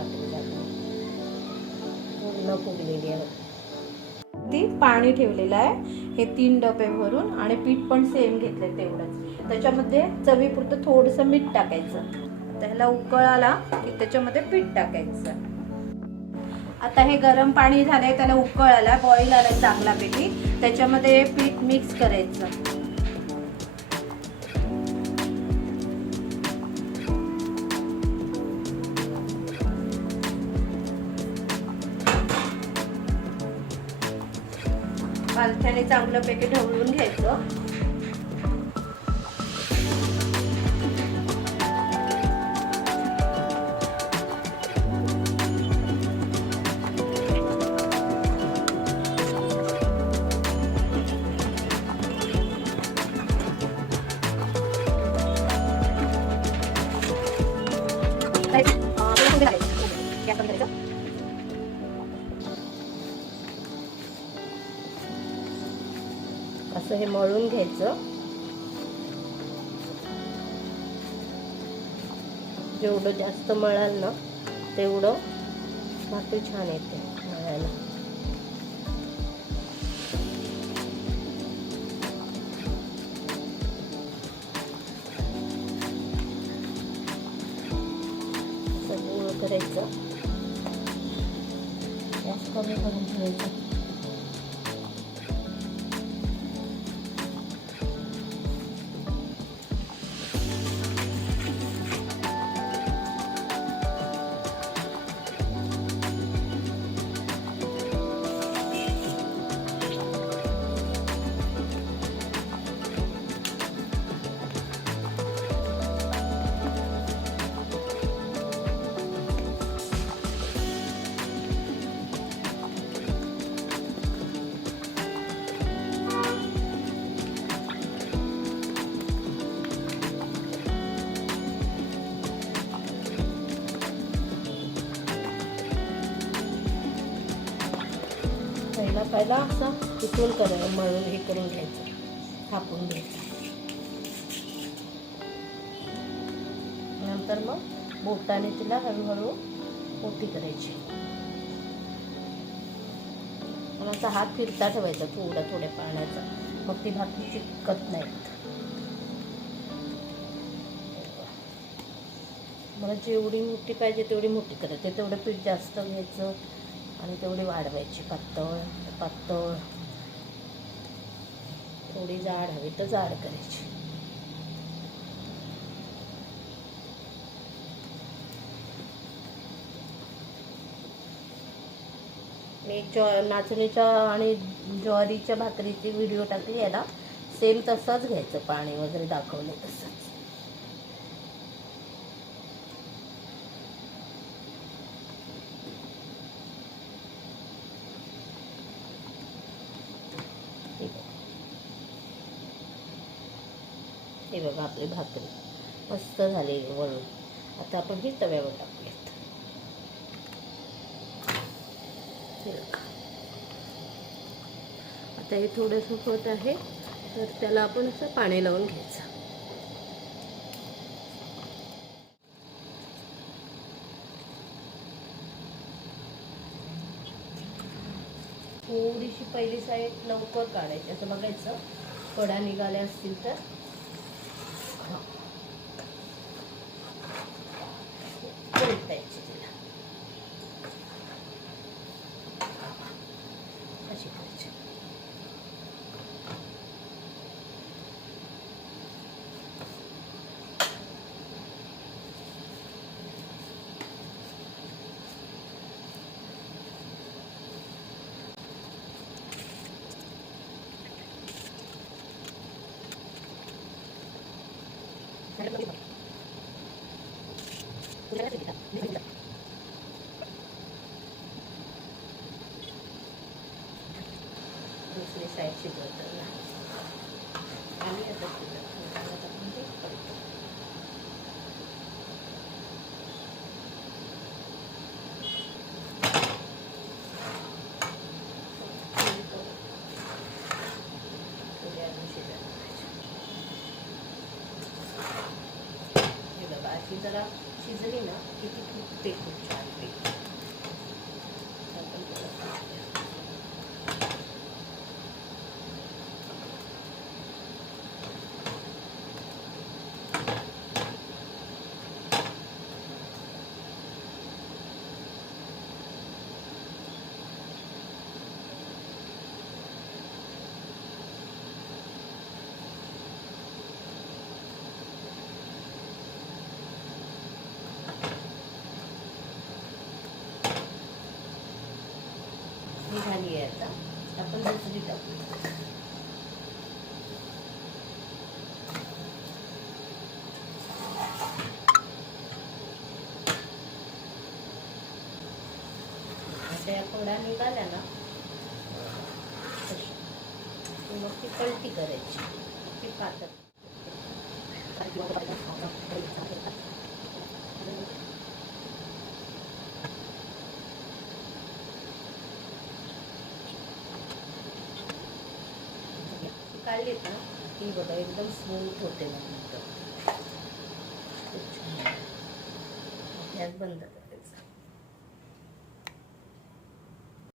भाकरी झाली, पूर्ण फुगलेली आहे. ती पाणी ठेवलेलं आहे हे 3 डबे भरून आणि पीठ पण सेम घेतले तेवढंच. त्याच्यामध्ये चवीपुरतं थोडंसं मीठ टाकायचं. त्याला उकळ आला की त्याच्यामध्ये पीठ टाकायचं. आता हे गरम पाणी झालंय, त्याला उकळ आला, बॉईल आलाय चांगल्यापैकी. त्याच्यामध्ये पीठ मिक्स करायचं. पालथ्याने चांगल्यापैकी ढवळून घ्यायचं. असं हे मळून घ्यायचं. जेवढं जास्त मळाल ना तेवढं भाकरी छान येते मळायला. असं गोळ करायचं, गॅस कमी करून ठेवायचं. पहिला असं पिसून करायचं, मळून हे करून घ्यायचं, थापून घ्यायचं. नंतर मग बोटाने तिला हळूहळू मोठी करायची. मला असा हात फिरता ठेवायचा थोड्या पाण्याचा, मग ती भाकरी चिकट नाहीत. मला जेवढी मोठी पाहिजे तेवढी मोठी करायची, तेवढं पीठ जास्त घ्यायचं आणि तेवढी वाढवायची. पातळ थोडी जाड हवी तर जाड करायची. मी नाचणीच्या आणि ज्वारीच्या भाकरीची व्हिडिओ टाकली याला, सेम तसंच घ्यायचं, पाणी वगैरे दाखवले तसंच. हे बघा आपली भाकरी मस्त झाली वळून. आता आपण ही तव्यावर टाकूयात. आता हे थोडंसं होत आहे, तर त्याला आपण असं पाणी लावून घ्यायचं. थोडीशी पहिली साईड लवकर काढायची, असं बघायचं कडा निघाल्या असतील तर. उलटायची तिला अशी करायची. दुसरी साईड शिजवताना आणि आता ती जरा शिजली ना की ती फुटते खूप छानपैकी. आपण थोडंसं झाली आहे. आता आपण दुसरी टाकू. अशा या फोडा निघाल्या ना मग ती पलटी करायची. ती पातळ काढलीत ना ती बघा एकदम स्मूथ होते. मग खूप छान. गॅस बंद.